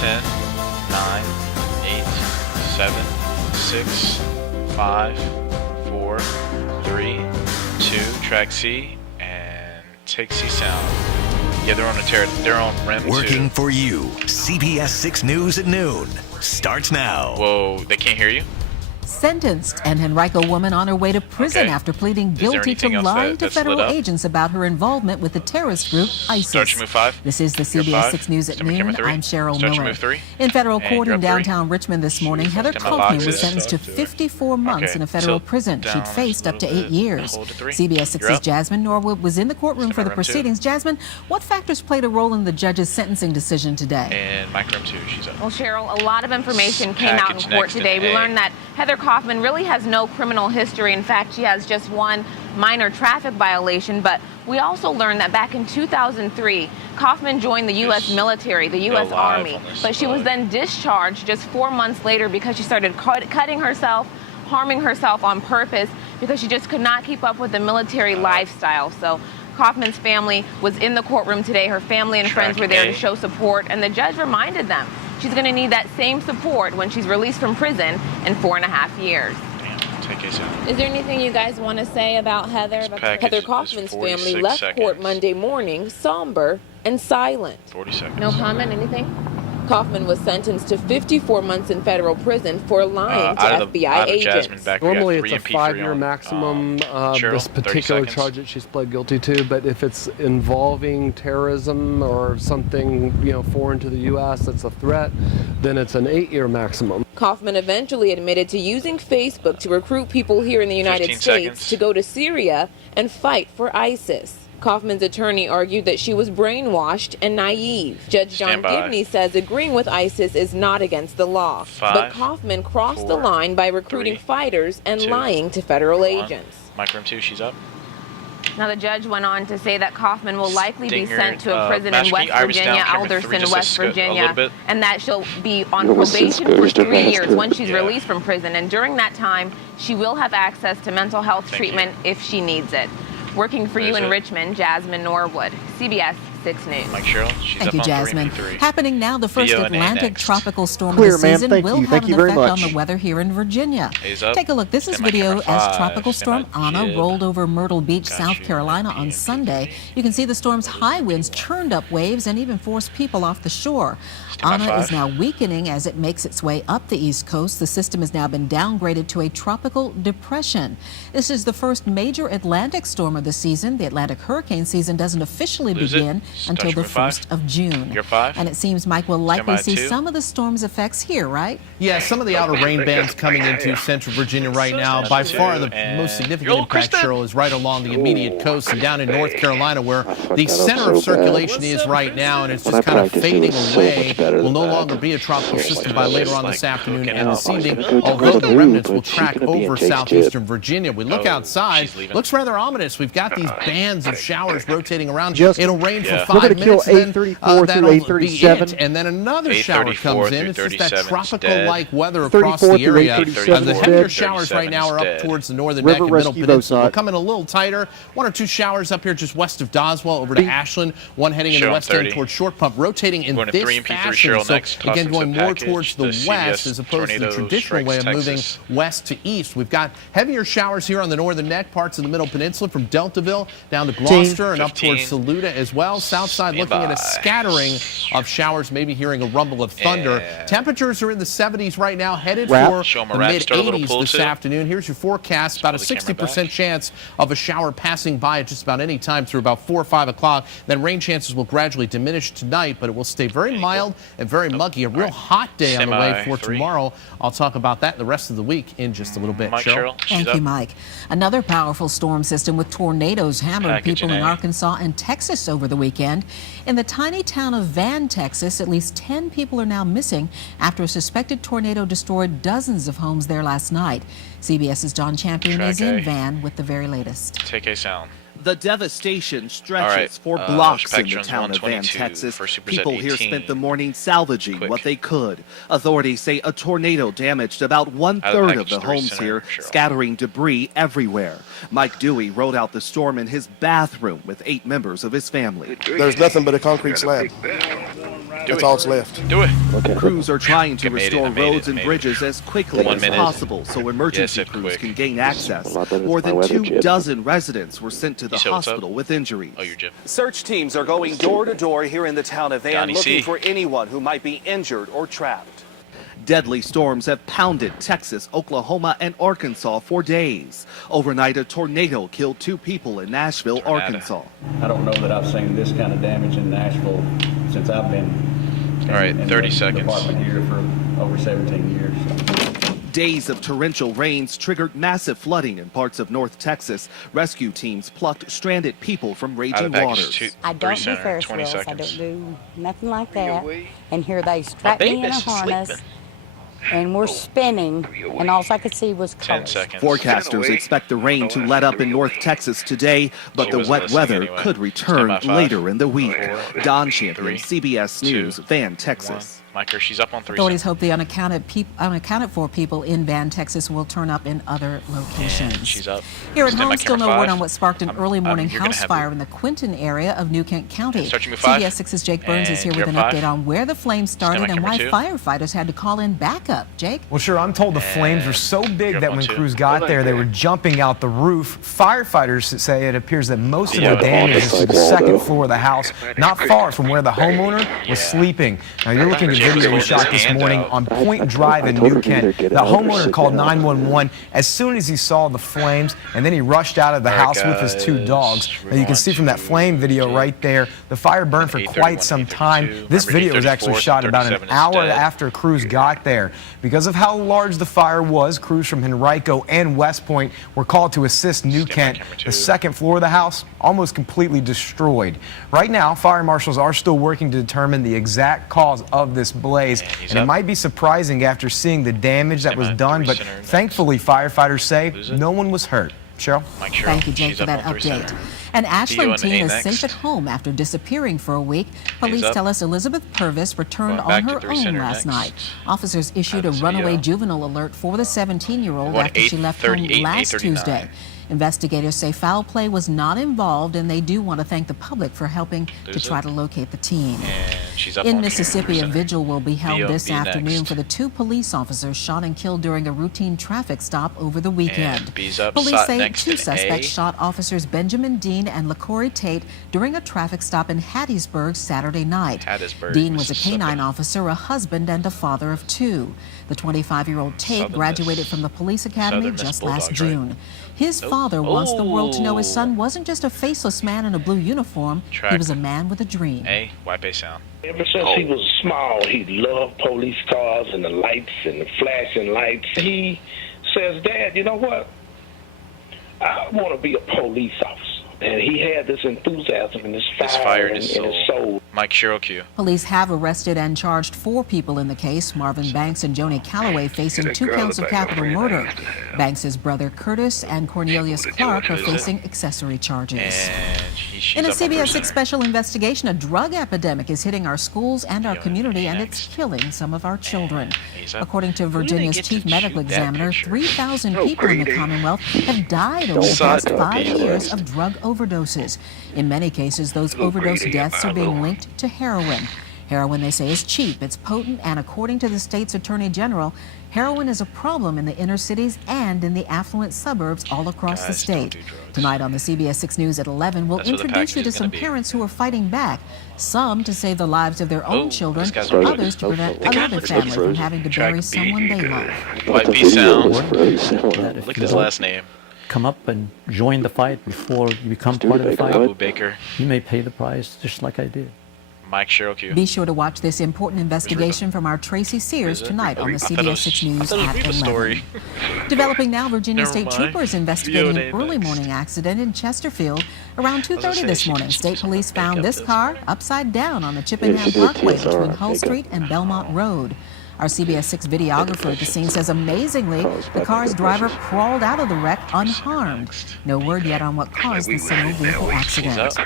10, 9, 8, 7, 6, 5, 4, 3, 2, track C, and take C sound. Yeah, they're on REM 2. Working for you. CBS 6 News at noon starts now. Whoa, they can't hear you? Sentenced, an Henrico woman on her way to prison after pleading guilty to lying to federal agents about her involvement with the terrorist group ISIS. Start your move 5. This is the CBS 6 News at noon. I'm Cheryl Miller. In federal court in downtown Richmond this morning, Heather Kaufman was sentenced to 54 months in a federal prison. She'd faced up to 8 years. CBS 6's Jasmine Norwood was in the courtroom for the proceedings. Jasmine, what factors played a role in the judge's sentencing decision today? And Mike room 2, she's up. Well, Cheryl, a lot of information came out in court today. We learned that Heather Kaufman really has no criminal history. In fact, she has just one minor traffic violation. But we also learned that back in 2003, Kaufman joined the U.S. military, the U.S. Army. But she was then discharged just 4 months later because she started cutting herself, harming herself on purpose because she just could not keep up with the military lifestyle. So Kaufman's family was in the courtroom today. Her family and friends were there to show support, and the judge reminded them she's going to need that same support when she's released from prison in 4.5 years. Is there anything you guys want to say about Heather? Heather Kaufman's family left court Monday morning somber and silent. 40 seconds. No comment, anything? Kaufman was sentenced to 54 months in federal prison for lying to FBI agents. Normally it's a 5-year maximum, this particular charge that she's pled guilty to, but if it's involving terrorism or something, foreign to the U.S. that's a threat, then it's an 8-year maximum. Kaufman eventually admitted to using Facebook to recruit people here in the United States to go to Syria and fight for ISIS. Kaufman's attorney argued that she was brainwashed and naive. Judge John Gibney says agreeing with ISIS is not against the law. But Kaufman crossed the line by recruiting fighters and lying to federal agents. Mike room 2, she's up. Now, the judge went on to say that Kaufman will likely be sent to a prison in West Virginia, Alderson, West Virginia, and that she'll be on probation for 3 years when she's released from prison. And during that time, she will have access to mental health treatment if she needs it. Working for you in Richmond, Jasmine Norwood, CBS 6 News. Mike Cheryl, she's Thank up you, on Jasmine. 3 and 3. Happening now, the first Atlantic tropical storm Clear, of the season will have Thank an you very effect much. on the weather here in Virginia. Up. Take a look. This is video as Tropical Storm Anna rolled over Myrtle Beach, South Carolina on Sunday. You can see the storm's high winds churned up waves and even forced people off the shore. Anna is now weakening as it makes its way up the East Coast. The system has now been downgraded to a tropical depression. This is the first major Atlantic storm of the season. The Atlantic hurricane season doesn't officially begin until the 1st of June. And it seems Mike will likely see some of the storm's effects here, right? Yeah, some of the outer rain bands coming into central Virginia right now. By far the most significant impact, Cheryl, is right along the immediate coast and down in North Carolina where the center of circulation is right now, and it's just kind of fading away. Will no longer be a tropical system by later on this afternoon and this evening, although the remnants will track over southeastern Virginia. We look outside, looks rather ominous. We've got these bands of showers rotating around. It'll rain for 5 minutes, and then that'll be it. And then another shower comes in. It's just that tropical-like weather across the area. The heavier showers right now are up towards the northern neck and middle peninsula. We'll come in a little tighter. 1 or 2 showers up here just west of Doswell over to Ashland. One heading in the west end towards Short Pump, rotating in this fashion. So again, going more towards the west as opposed to the traditional way of moving west to east. We've got heavier showers here on the northern neck, parts of the middle peninsula from Deltaville down to Gloucester and up towards Saluda as well. South side looking at a scattering of showers, maybe hearing a rumble of thunder. Temperatures are in the 70s right now, headed for the mid-80s this afternoon. Here's your forecast. About a 60% chance of a shower passing by at just about any time through about 4 or 5 o'clock. Then rain chances will gradually diminish tonight, but it will stay very mild and very muggy. A real hot day on the way for tomorrow. I'll talk about that the rest of the week in just a little bit. Cheryl? Thank you, Mike. Another powerful storm system with tornadoes hammered people in Arkansas and Texas over the weekend. In the tiny town of Van, Texas, at least 10 people are now missing after a suspected tornado destroyed dozens of homes there last night. CBS's John Champion is in Van with the very latest. Take a sound. The devastation stretches for blocks in the town of Van, Texas. People here spent the morning salvaging what they could. Authorities say a tornado damaged about 1/3 of the homes here, scattering debris everywhere. Mike Dewey rode out the storm in his bathroom with 8 members of his family. There's nothing but a concrete slab. That's all that's left. Do it. Okay. Crews are trying to restore roads and made it. bridges as quickly as possible so emergency crews can gain access. More than 24 residents were sent to the hospital with injuries. Oh, you're Jim. Search teams are going door to door here in the town of Van looking for anyone who might be injured or trapped. Deadly storms have pounded Texas, Oklahoma, and Arkansas for days. Overnight, a tornado killed 2 people in Nashville, Arkansas. I don't know that I've seen this kind of damage in Nashville since I've been in 30 seconds. Department here for over 17 years. So. Days of torrential rains triggered massive flooding in parts of North Texas. Rescue teams plucked stranded people from raging waters. I don't do Ferris wheels. I don't do nothing like that. And here they strapped me in a harness. And we're spinning, and all I could see was colors. 10 seconds. Forecasters expect the rain to let up in North Texas today, but the wet weather could return later in the week. Don Champion, CBS News, Van, Texas. Mike, she's up on 3. Authorities hope the unaccounted for people in Van, Texas will turn up in other locations. And she's up. Here at home, still no word on what sparked an early morning house fire in the Quinton area of New Kent County. CBS 6's Jake Burns is here with an update on where the flames started and why firefighters had to call in backup. Jake? Well, sure, I'm told the flames were so big that when crews got there, they were jumping out the roof. Firefighters say it appears that most of the damage is to the second floor of the house, not far from where the homeowner was sleeping. Now, you're looking at video we shot this morning on Point Drive in New Kent. The homeowner called 911 as soon as he saw the flames, and then he rushed out of the house with his 2 dogs. Now, you can see from that flame video right there, the fire burned for quite some time. This video was actually shot about an hour after crews got there. Because of how large the fire was, crews from Henrico and West Point were called to assist New Kent. The second floor of the house almost completely destroyed. Right now, fire marshals are still working to determine the exact cause of this blaze, and it might be surprising after seeing the damage that was done, but thankfully firefighters say no one was hurt. Cheryl? Thank you, Jake, for that update. An Ashland teen is safe at home after disappearing for a week. Police tell us Elizabeth Purvis returned on her own last night. Officers issued a runaway juvenile alert for the 17-year-old after she left home last Tuesday. Investigators say foul play was not involved, and they do want to thank the public for helping to try to locate the teen. In Mississippi, a vigil will be held this afternoon for the 2 police officers shot and killed during a routine traffic stop over the weekend. Police say 2 suspects shot officers Benjamin Dean and LaCorey Tate during a traffic stop in Hattiesburg Saturday night. Dean was a canine officer, a husband, and a father of 2. The 25-year-old Tate graduated from the police academy just last June. His father wants the world to know his son wasn't just a faceless man in a blue uniform. He was a man with a dream. White Bay Sound. Ever since he was small, he loved police cars and the lights and the flashing lights. He says, Dad, you know what? I want to be a police officer. And he had this enthusiasm and this fire in his soul. Mike Q. Police have arrested and charged 4 people in the case. Marvin Banks and Joni Calloway facing 2 counts of capital murder. Banks' brother Curtis and Cornelius Clark are facing accessory charges. In a CBS 6 special investigation, a drug epidemic is hitting our schools and our community, and it's killing some of our children. According to Virginia's chief medical examiner, 3,000 people in the Commonwealth have died over the past 5 years of drug overdoses. In many cases, those overdose deaths are being linked to heroin. Heroin, they say, is cheap, it's potent, and according to the state's attorney general, heroin is a problem in the inner cities and in the affluent suburbs all across the state. Tonight on the CBS 6 News at 11, we'll introduce you to some parents who are fighting back, some to save the lives of their own children, others to prevent another family from having to bury someone they love. White Bay Sound. Look at his last name. Come up and join the fight before you become part of the fight. Abu Baker. You may pay the price just like I did. Mike Q. Be sure to watch this important investigation from our Tracy Sears tonight on the CBS 6 News at 11. Developing now, Virginia State Troopers investigating an early morning accident in Chesterfield. Around 2:30 this morning, state police found this car upside down on the Chippenham Parkway between Hull Street and Belmont Road. Our CBS 6 videographer at the scene says amazingly, the car's driver crawled out of the wreck unharmed. No word yet on what caused the single vehicle accident.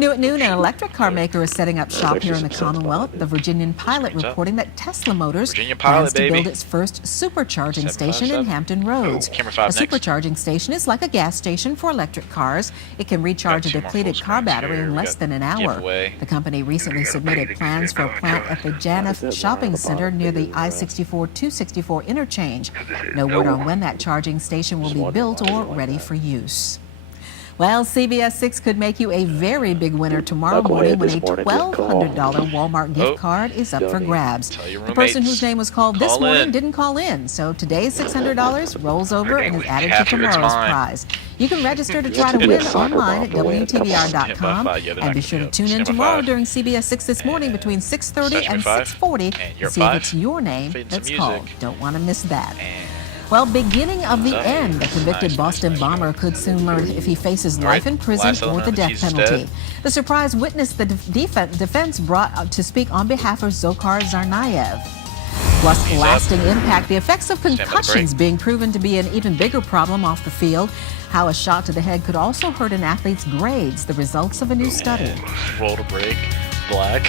New at noon, an electric car maker is setting up shop here in the Commonwealth. The Virginian Pilot reporting that Tesla Motors plans to build its first supercharging station in Hampton Roads. A supercharging station is like a gas station for electric cars. It can recharge a depleted car battery in less than an hour. The company recently submitted plans for a plant at the Janif Shopping Center near the I-64-264 interchange. No word on when that charging station will be built or ready for use. Well, CBS 6 could make you a very big winner tomorrow morning when a $1,200 Walmart gift card is up for grabs. The person whose name was called this morning didn't call in, so today's $600 rolls over and is added to tomorrow's prize. You can register to try to win online at WTBR.com, and be sure to tune in tomorrow during CBS 6 This Morning between 6:30 and 6:40 to see if it's your name that's called. Don't want to miss that. Well, beginning of the end, the convicted Boston bomber could soon learn if he faces life in prison or the death penalty. The surprise witness the defense brought to speak on behalf of Dzhokhar Tsarnaev. Plus, lasting impact, the effects of concussions being proven to be an even bigger problem off the field. How a shot to the head could also hurt an athlete's grades, the results of a new study. Roll to break, black.